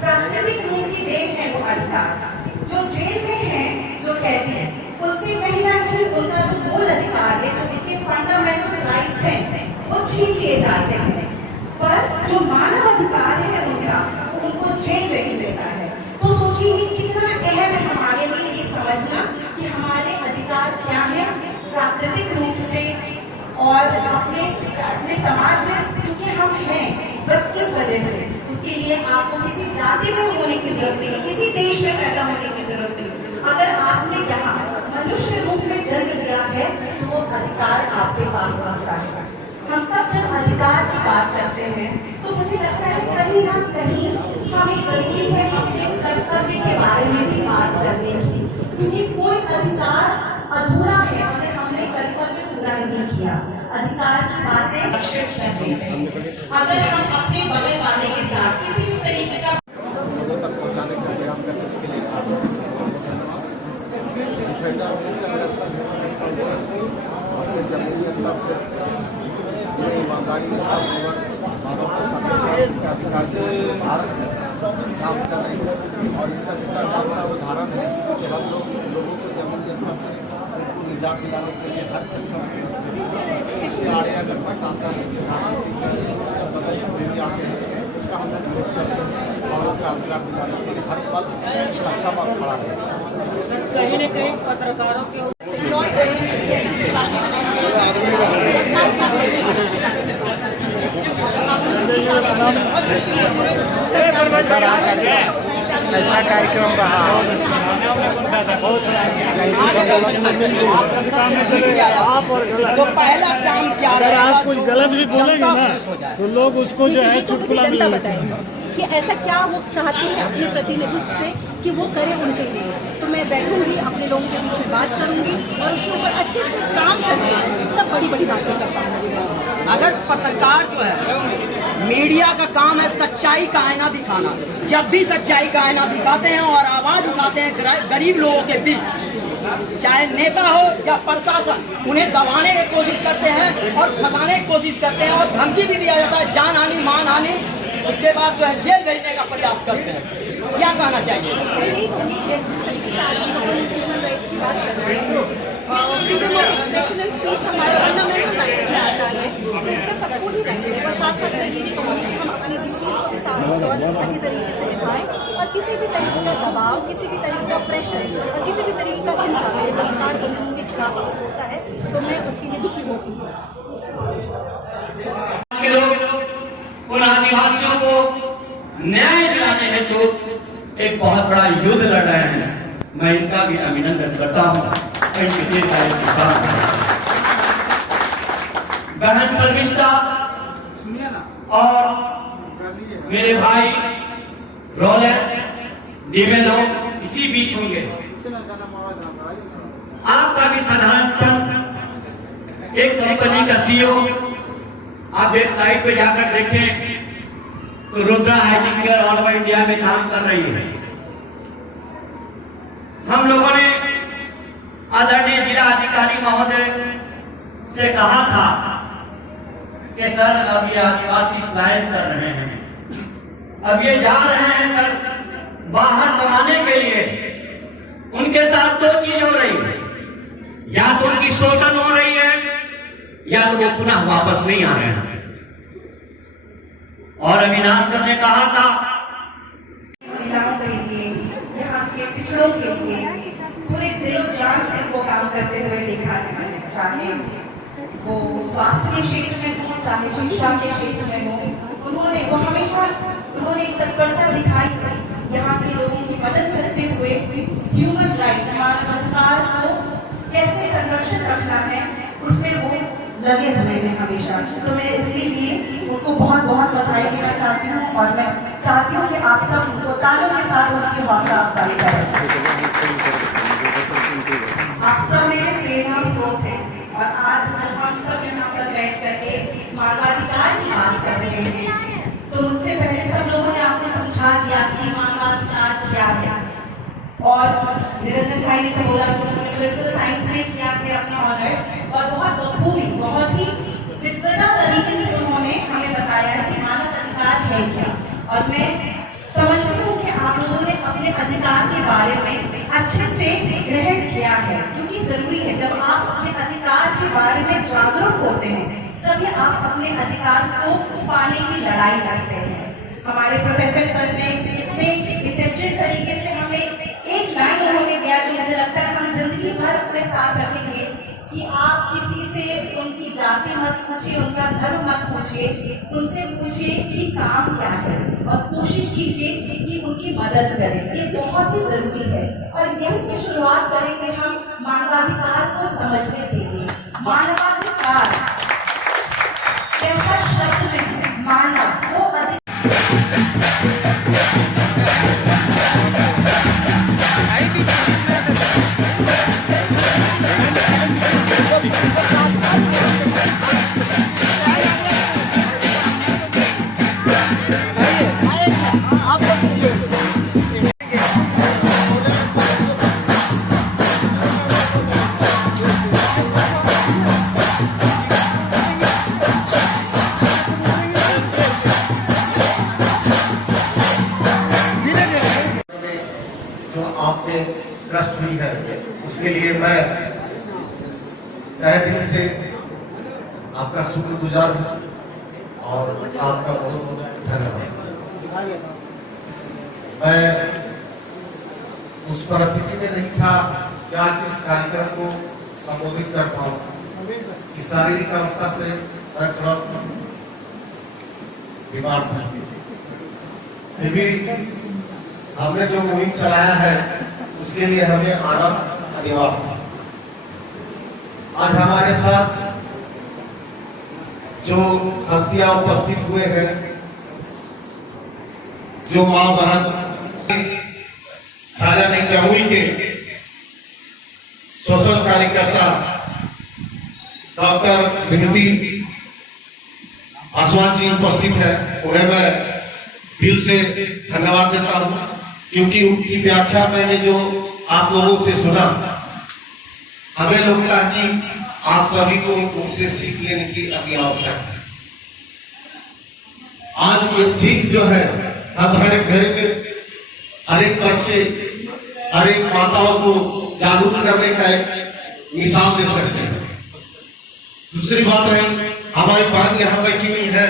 प्राकृतिक रूप की देन है वो अधिकार। जो जेल में है, जो कैदी है, उनसे कहीं ना कहीं उनका जो मूल अधिकार है, जो उनके फंडामेंटल राइट्स हैं, वो छीन लिए जाते हैं। पर जो मानव अधिकार है उनका, उनको जेल में ही मिलता है। तो सोचिए कितना अहम है हमारे लिए ये समझना कि हमारे अधिकार क्या है प्राकृतिक रूप से और अपने समाज में, क्योंकि हम हैं बस इस वजह से। उसके लिए आपको किसी जाति में होने की जरूरत नहीं, किसी देश में पैदा होने की जरूरत नहीं। अगर आपने यहाँ मनुष्य रूप में जन्म लिया है तो वो अधिकार आपके पास पहुंचा है। हम सब जब अधिकार की बात करते हैं तो मुझे लगता है कहीं ना कहीं हमें जरूरी है अपने कर्तव्य के बारे में भी बात करने की, क्योंकि कोई अधिकार अधूरा है अगर हमने कर्तव्य पूरा नहीं किया। अधिकार की बातें करते हैं। अगर हम अपने बगल वाले के साथ किसी भी तरीके का तक पहुंचाने का प्रयास करते हैं, उसके लिए अपने जमीनी स्तर से ईमानदारी के साथ मानव के साथ अधिकार भारत है काम कर रही है। और इसका जितना लाभदायक उदाहरण है कि हम लोगों को जमीनी स्तर से उनको निजात दिलाने के लिए हर सक्षम उसके आड़े अगर प्रशासन बदल भी आते हैं उनका हम लोग और उनका अधिकार दिलाने के लिए हर पल सक्षम और खड़ा है। कहीं न कहीं पत्रकारों के ऐसा कार्यक्रम रहा तो पहला काम क्या अगर आप कुछ गलत भी बोलेंगे ना तो लोग उसको जो है चुटकुला में बताएंगे कि ऐसा क्या वो चाहते हैं अपने प्रतिनिधित्व से कि वो करें उनके लिए। तो मैं बैठूंगी, अपने लोगों के बीच में बात करूंगी और उसके ऊपर अच्छे से काम करके तब बड़ी बड़ी बातें कर पाऊंगी। अगर पत्रकार जो है, मीडिया का काम है सच्चाई का आईना दिखाना। जब भी सच्चाई का आईना दिखाते हैं और आवाज उठाते हैं गरीब लोगों के बीच, चाहे नेता हो या प्रशासन, उन्हें दबाने की कोशिश करते हैं और फंसाने की कोशिश करते हैं और धमकी भी दिया जाता है, जान हानि मान हानि, उसके बाद जो है जेल भेजने का प्रयास करते हैं। क्या कहना चाहिए? मैं यही कहूँगी कि जिस तरीके से आज हम ह्यूमन राइट्स की बात कर रहे हैं, freedom of expression and speech हमारे फंडामेंटल राइट्स में आता है, तो इसका सबको ही राइट है। और साथ साथ मैं ये भी कहूँगी कि हम अपनी ड्यूटीज को भी साथ और अच्छी तरीके से निभाएं और किसी भी तरीके का दबाव, किसी भी तरीके का प्रेशर और किसी भी तरीके का हिंसा मेरे पत्रकार बंधुओं के खिलाफ अगर होता है तो मैं उसके लिए दुखी होती हूँ। उन आदिवासियों को न्याय दिलाने हेतु एक बहुत बड़ा युद्ध लड़ रहे हैं। मैं इनका भी अभिनंदन करता हूँ। बहन शर्मिष्ठा और मेरे भाई रोलर दिवेलो इसी बीच होंगे। आपका भी साधारणतः एक कंपनी का सीईओ, आप वेबसाइट पे जाकर देखें तो Rudra hygiene care all over India में काम कर रही है। हम लोगों ने आदरणीय जिला अधिकारी महोदय से कहा था कि सर अब ये आदिवासी पलायन कर रहे हैं, अब ये जा रहे हैं सर बाहर कमाने के लिए। उनके साथ दो चीज हो रही है, या तो उनकी शोषण हो रही है या तो वो पुनः वापस नहीं आ रहे हैं। और अविनाश सर ने कहा था महिलाओं के लिए, यहाँ के पिछड़ों के लिए पूरे दिलो जान से वो काम करते हुए देखा है, चाहे वो स्वास्थ्य के क्षेत्र में हो, चाहे शिक्षा के क्षेत्र में हो। उन्होंने एक तत्परता दिखाई यहाँ के लोगों की मदद करते हुए। ह्यूमन राइट्स, मानवाधिकार को कैसे संरक्षित रखना है उसमें वो लगे हुए हैं हमेशा। तो मैं इसके लिए उनको बहुत बहुत बधाई देना चाहती हूँ और मैं चाहती हूँ कि आप सब उसको तालियों के साथ उनकी हौसला अफजाई करें। आप सब मेरे प्रेरणा स्रोत हैं और आज जब हम सब यहाँ पर बैठ करके मानवाधिकार की बात कर रहे हैं तो मुझसे पहले सब लोगों ने आपको समझा दिया कि मानवाधिकार क्या है। और निरंजन भाई ने बोला पॉलिटिकल साइंस में किया है अपना ऑनर्स, और बहुत बखूबी, बहुत ही विद्वता तरीके से उन्होंने हमें बताया है कि मानव अधिकार है क्या। और मैं समझती हूँ कि आप लोगों ने अपने अधिकार के बारे में अच्छे से ग्रहण किया है, क्योंकि जरूरी है जब आप अपने अधिकार के बारे में जागरूक होते हैं तभी आप अपने अधिकार को पाने की लड़ाई लड़ते हैं। हमारे प्रोफेसर सर ने इतने इंटेलिजेंट तरीके से हमें एक लाइन उन्होंने दिया जो मुझे लगता है हम जिंदगी भर अपने साथ रखेंगे कि आप किसी से उनकी जाति मत पूछिए, उनका धर्म मत पूछिए, उनसे पूछिए कि काम क्या है और कोशिश कीजिए कि उनकी मदद करें। ये बहुत ही जरूरी है और यहीं से शुरुआत करेंगे हम मानवाधिकार को समझने के लिए। मानवाधिकार कैसा शब्द है, मानव वो जो आपने कष्ट हुई है उसके लिए मैं तहे दिल से आपका शुक्रगुजार हूँ और आपका बहुत बहुत धन्यवाद। मैं उस परिस्थिति में नहीं था कि आज इस कार्यक्रम को संबोधित कर पाऊँ कि शारीरिक अवस्था से मैं थोड़ा बीमार था। फिर भी हमने जो मुहिम चलाया है उसके लिए हमें आना अनिवार्य था। आज हमारे साथ जो हस्तियां उपस्थित हुए हैं, जो मां बहन खाजा नहीं जमुई के सोशल कार्यकर्ता डॉक्टर श्रीमती आसवान जी उपस्थित है, उन्हें मैं दिल से धन्यवाद देता हूं क्योंकि उनकी व्याख्या मैंने जो आप लोगों से सुना, हमें लगता है कि आप सभी को उनसे सीख लेने की अभी आवश्यकता है। आज ये सीख जो है हम हर घर में हर एक बच्चे हर एक माताओं को जागरूक करने का एक मिसाल दे सकते हैं। दूसरी बात रही हमारी बहन यहाँ बैठी हुई है,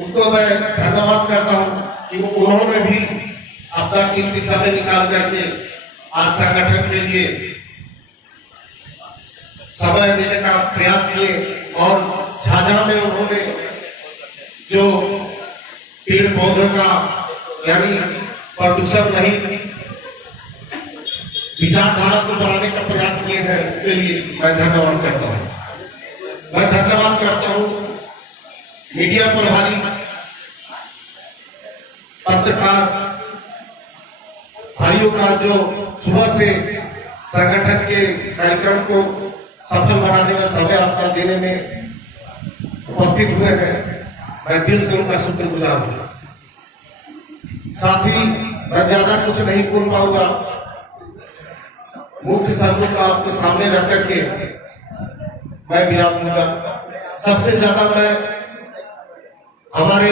उनको मैं धन्यवाद करता हूँ कि उन्होंने भी अपना कीमती समय निकाल करके आज संगठन के लिए समय देने का प्रयास किए और झाझा में उन्होंने जो पेड़ पौधों का यानी प्रदूषण नहीं विचारधारा को बढ़ाने का प्रयास किए हैं, उसके लिए मैं धन्यवाद करता हूँ। मैं धन्यवाद करता हूँ मीडिया प्रभारी पत्रकार भाइयों का जो सुबह से संगठन के कार्यक्रम को सफल बनाने में समय आपका देने में उपस्थित हुए हैं। मैं दिल से उनका शुक्रगुजार हूँ। साथ ही मैं ज्यादा कुछ नहीं बोल पाऊंगा, मुख्य शब्दों का आपके सामने रख करके मैं विराम दूंगा। सबसे ज्यादा मैं हमारे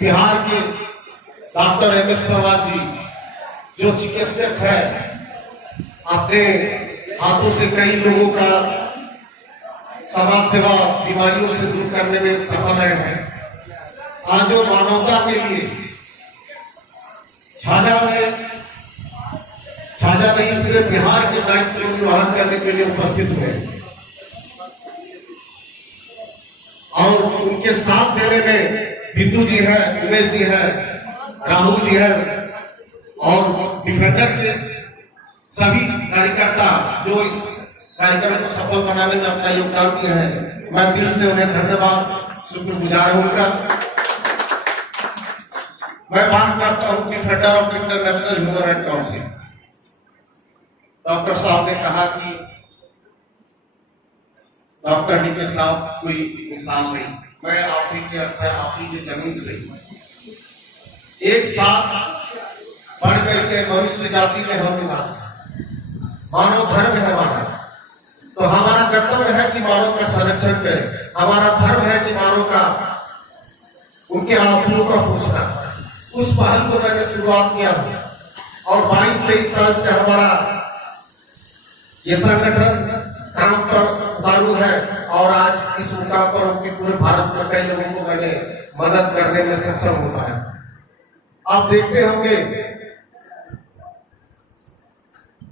बिहार के डॉक्टर एम.एस. परवार जी जो चिकित्सक है, अपने हाथों से कई लोगों का समाज सेवा बीमारियों से दूर करने में सफल हैं। आज जो मानवता के लिए झाझा नहीं पूरे बिहार के दायित्व को निर्वहन करने के लिए उपस्थित हुए और उनके साथ देने में बिंदु जी है, उमेश जी है, राहुल जी है और डिफेंडर के सभी कार्यकर्ता जो इस कार्यक्रम को सफल बनाने में अपना योगदान दिए हैं। मैं दिल से उन्हें धन्यवाद शुक्रगुजार हूं उनका। मैं बात करता हूं defender of international human right council. Doctor साहब ने कहा कि डॉक्टर डी के साहब कोई मिसाल नहीं। मैं आप ही के स्तर, आप ही की जमीन से एक साथ बढ़ करके मनुष्य जाति में हम मानव धर्म है हमारा, तो हमारा कर्तव्य है कि मानव का संरक्षण करें। हमारा धर्म है कि मानव का उनके आंसुओं का पूछना। उस पहल को मैंने शुरुआत किया और 22-23 साल से हमारा ये संगठन काम पर उतारू है और आज इस मुकाम पर उनके पूरे भारत में कई लोगों को मैंने मदद करने में सक्षम होता है। आप देखते होंगे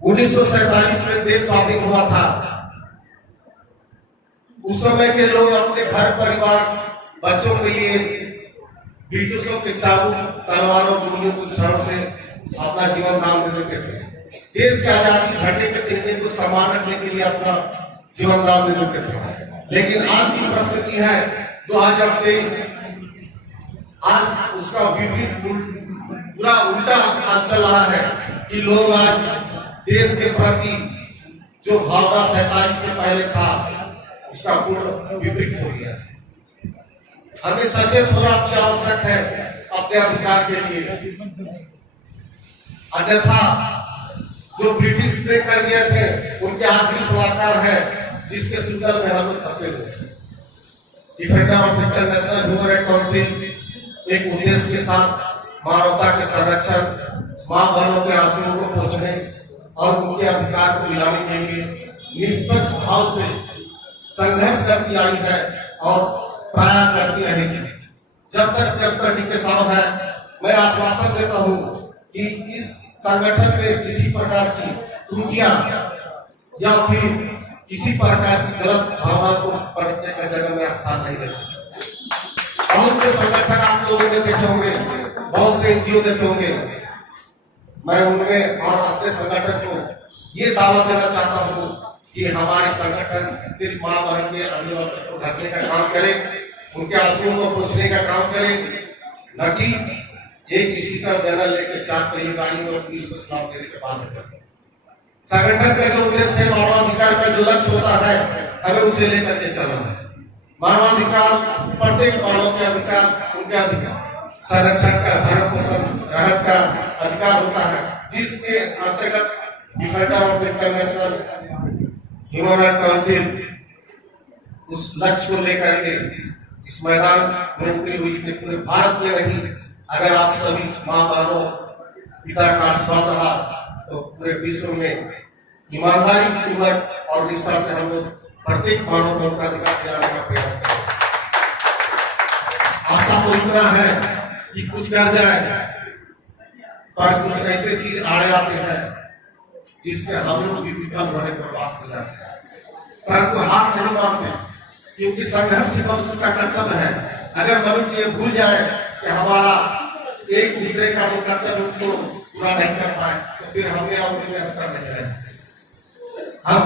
1947 में देश स्वाधीन हुआ था। उस समय के लोग अपने घर परिवार बच्चों के लिए ब्रिटिशों के चाबुक तलवारों गोलियों के छड़ों से अपना जीवन दान दे देते थे। देश की आजादी झंडे के तिरंगे को सम्मान रखने के लिए अपना जीवन दान दे देते थे। लेकिन आज की परिस्थिति है 2023, आज उसका विपरीत पूरा उल्टा आज चल रहा है कि लोग आज देश के प्रति जो भावना 47 से पहले था उसका पूर्ण विपरीत हो गया। हमें सचेत होना भी आवश्यक है अपने अधिकार के लिए, अन्यथा जो ब्रिटिश ने कर दिए थे उनके आज भी सलाहकार है जिसके सुंदर में हम फंसे हुए। Defender of international human right council एक उद्देश्य के साथ मानवता के संरक्षण, मां बहनों के आंसुओं को पोंछने और उनके अधिकार को दिलाने के लिए निष्पक्ष भाव से संघर्ष करती आई है और प्राय करती रहेगी। जब तक के साथ है, मैं आश्वासन देता हूं कि इस संगठन में किसी प्रकार की त्रुटियां या फिर किसी प्रकार की गलत भावना को पलटने का जगह में स्थान नहीं दे सकता। बहुत से संगठन आप लोगों ने देखे होंगे, बहुत से एनजीओ देखे होंगे। मैं उनमें और अपने संगठन को ये दावा देना चाहता हूँ कि हमारे संगठन सिर्फ मां बहन के अन्य वस्त्र को ढकने का काम करे, उनके आंसुओं को पोंछने का काम करे, न कि एक स्पीकर बैनर लेकर 4 पहिए गाड़ी में पुलिस को सलाम देने के बाद करते। संगठन का जो उद्देश्य है, मानवाधिकार का जो लक्ष्य होता है, हमें उसे लेकर के चलना है। मानवाधिकार प्रत्येक मानव के अधिकार, उनके अधिकार संरक्षण का, धर्म पोषण रहन का अधिकार होता है, जिसके अंतर्गत defender of international human right council उस लक्ष्य को लेकर के इस मैदान में उतरी हुई है। पूरे भारत में नहीं, अगर आप सभी मां बहनों पिता का आशीर्वाद रहा तो पूरे विश्व में ईमानदारी पूर्वक और निष्ठा से हम लोग प्रत्येक मानव को उनका अधिकार दिलाने का प्रयास करें। आशा तो इतना है कि कुछ कर जाए, पर कुछ ऐसे चीज आड़े आते हैं जिसमें हम लोग भी विफल होने पर बात हो जाते हैं, परंतु हार नहीं मानते, क्योंकि संघर्ष ही मनुष्य का कर्तव्य है। अगर मनुष्य ये भूल जाए कि हमारा एक दूसरे का जो कर्तव्य उसको पूरा नहीं कर पाए, तो फिर हमें और उन्हें असर नहीं रहेगा। हम